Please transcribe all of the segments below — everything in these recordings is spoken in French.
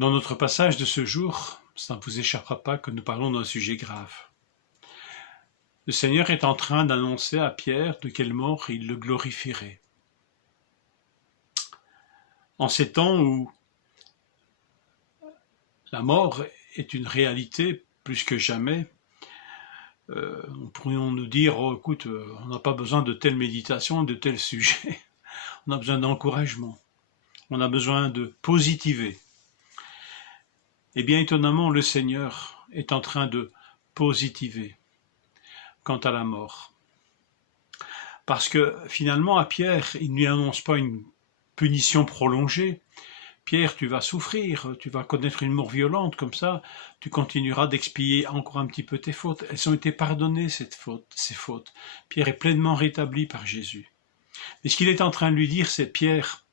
Dans notre passage de ce jour, ça ne vous échappera pas que nous parlons d'un sujet grave. Le Seigneur est en train d'annoncer à Pierre de quelle mort il le glorifierait. En ces temps où la mort est une réalité plus que jamais, pourrions nous dire, oh, écoute, on n'a pas besoin de telle méditation, de tel sujet, on a besoin d'encouragement, on a besoin de positiver. Eh bien, étonnamment, le Seigneur est en train de positiver quant à la mort. Parce que finalement, à Pierre, il ne lui annonce pas une punition prolongée. Pierre, tu vas souffrir, tu vas connaître une mort violente, comme ça, tu continueras d'expier encore un petit peu tes fautes. Elles ont été pardonnées, ces fautes. Pierre est pleinement rétabli par Jésus. Mais ce qu'il est en train de lui dire, c'est Pierre,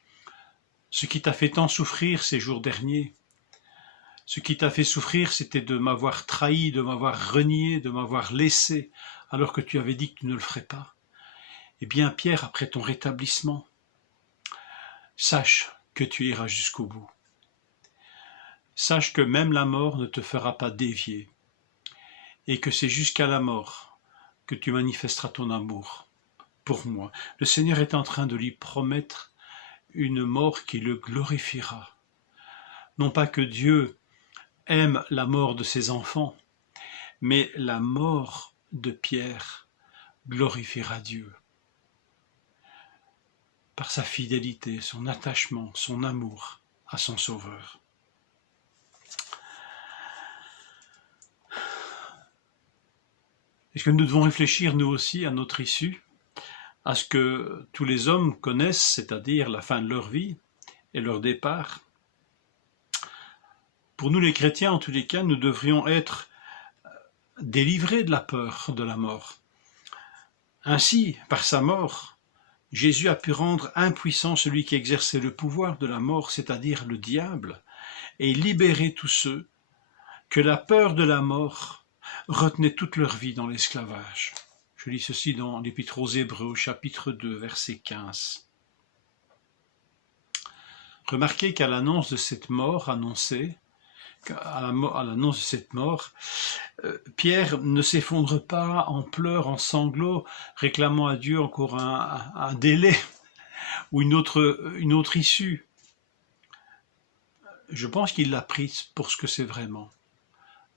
ce qui t'a fait tant souffrir ces jours derniers, ce qui t'a fait souffrir, c'était de m'avoir trahi, de m'avoir renié, de m'avoir laissé, alors que tu avais dit que tu ne le ferais pas. Eh bien, Pierre, après ton rétablissement, sache que tu iras jusqu'au bout. Sache que même la mort ne te fera pas dévier, et que c'est jusqu'à la mort que tu manifesteras ton amour pour moi. Le Seigneur est en train de lui promettre une mort qui le glorifiera. Non pas que Dieu aime la mort de ses enfants, mais la mort de Pierre glorifiera Dieu. Par sa fidélité, son attachement, son amour à son Sauveur. Est-ce que nous devons réfléchir nous aussi à notre issue, à ce que tous les hommes connaissent, c'est-à-dire la fin de leur vie et leur départ? Pour nous les chrétiens, en tous les cas, nous devrions être délivrés de la peur de la mort. Ainsi, par sa mort, Jésus a pu rendre impuissant celui qui exerçait le pouvoir de la mort, c'est-à-dire le diable, et libérer tous ceux que la peur de la mort retenait toute leur vie dans l'esclavage. Je lis ceci dans l'Épître aux Hébreux, chapitre 2, verset 15. Remarquez qu'à l'annonce de cette mort annoncée, Pierre ne s'effondre pas en pleurs, en sanglots, réclamant à Dieu encore un délai ou une autre issue. Je pense qu'il l'a prise pour ce que c'est vraiment,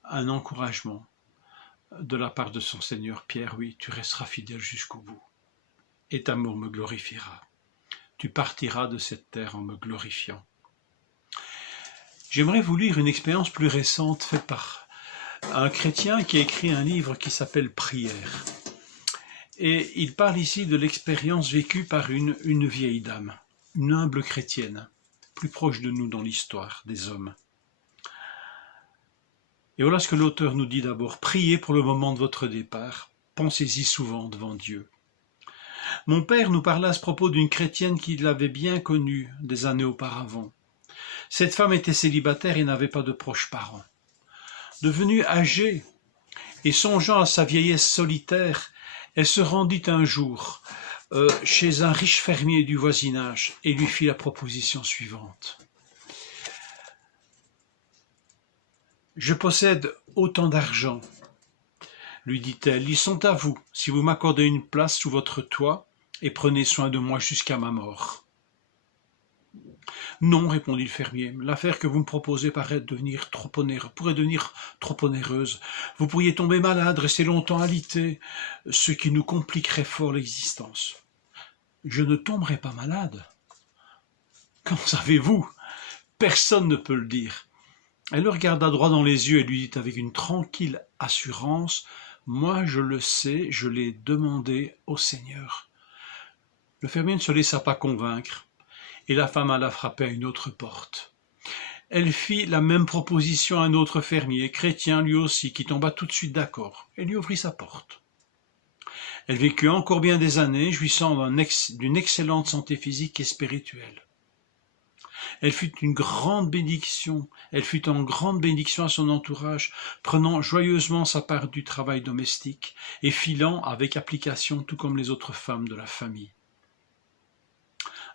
un encouragement de la part de son Seigneur. Pierre, oui, tu resteras fidèle jusqu'au bout, et ta mort me glorifiera. Tu partiras de cette terre en me glorifiant. J'aimerais vous lire une expérience plus récente faite par un chrétien qui a écrit un livre qui s'appelle Prière. Et il parle ici de l'expérience vécue par une vieille dame, une humble chrétienne, plus proche de nous dans l'histoire des hommes. Et voilà ce que l'auteur nous dit d'abord. Priez pour le moment de votre départ, pensez-y souvent devant Dieu. Mon père nous parla à ce propos d'une chrétienne qui l'avait bien connue des années auparavant. Cette femme était célibataire et n'avait pas de proches parents. Devenue âgée et songeant à sa vieillesse solitaire, elle se rendit un jour chez un riche fermier du voisinage et lui fit la proposition suivante. « Je possède autant d'argent, lui dit-elle, ils sont à vous si vous m'accordez une place sous votre toit et prenez soin de moi jusqu'à ma mort. » « Non, répondit le fermier, l'affaire que vous me proposez pourrait devenir trop onéreuse. Vous pourriez tomber malade, rester longtemps alité, ce qui nous compliquerait fort l'existence. » « Je ne tomberai pas malade. »« Qu'en savez-vous ? Personne ne peut le dire. » Elle le regarda droit dans les yeux et lui dit avec une tranquille assurance, « Moi je le sais, je l'ai demandé au Seigneur. » Le fermier ne se laissa pas convaincre. Et la femme alla frapper à une autre porte. Elle fit la même proposition à un autre fermier, chrétien lui aussi, qui tomba tout de suite d'accord et lui ouvrit sa porte. Elle vécut encore bien des années, jouissant d'une excellente santé physique et spirituelle. Elle fut en grande bénédiction à son entourage, prenant joyeusement sa part du travail domestique et filant avec application tout comme les autres femmes de la famille.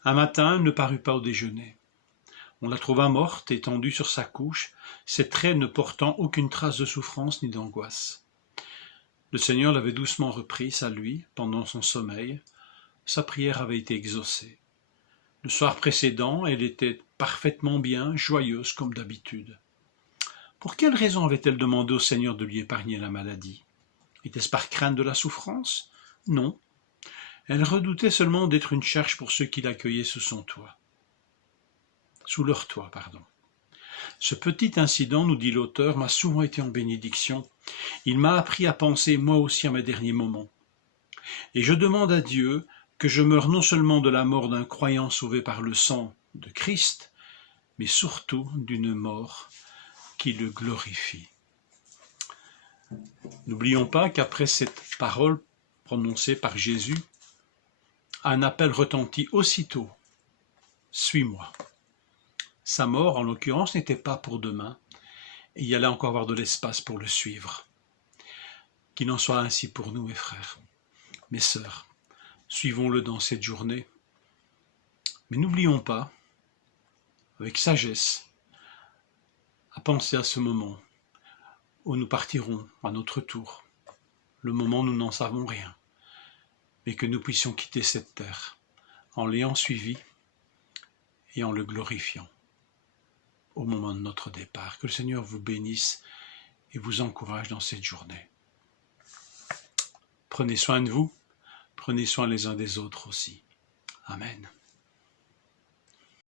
Un matin, elle ne parut pas au déjeuner. On la trouva morte, étendue sur sa couche, ses traits ne portant aucune trace de souffrance ni d'angoisse. Le Seigneur l'avait doucement reprise à lui pendant son sommeil. Sa prière avait été exaucée. Le soir précédent, elle était parfaitement bien, joyeuse comme d'habitude. Pour quelle raison avait-elle demandé au Seigneur de lui épargner la maladie? Était-ce par crainte de la souffrance? Non. Elle redoutait seulement d'être une charge pour ceux qui l'accueillaient sous leur toit. Ce petit incident, nous dit l'auteur, m'a souvent été en bénédiction. Il m'a appris à penser moi aussi à mes derniers moments. Et je demande à Dieu que je meure non seulement de la mort d'un croyant sauvé par le sang de Christ, mais surtout d'une mort qui le glorifie. N'oublions pas qu'après cette parole prononcée par Jésus, un appel retentit aussitôt « Suis-moi ». Sa mort, en l'occurrence, n'était pas pour demain, et il y allait encore avoir de l'espace pour le suivre. Qu'il en soit ainsi pour nous, mes frères, mes sœurs. Suivons-le dans cette journée. Mais n'oublions pas, avec sagesse, à penser à ce moment où nous partirons à notre tour, le moment où nous n'en savons rien, mais que nous puissions quitter cette terre en l'ayant suivi et en le glorifiant au moment de notre départ. Que le Seigneur vous bénisse et vous encourage dans cette journée. Prenez soin de vous, prenez soin les uns des autres aussi. Amen.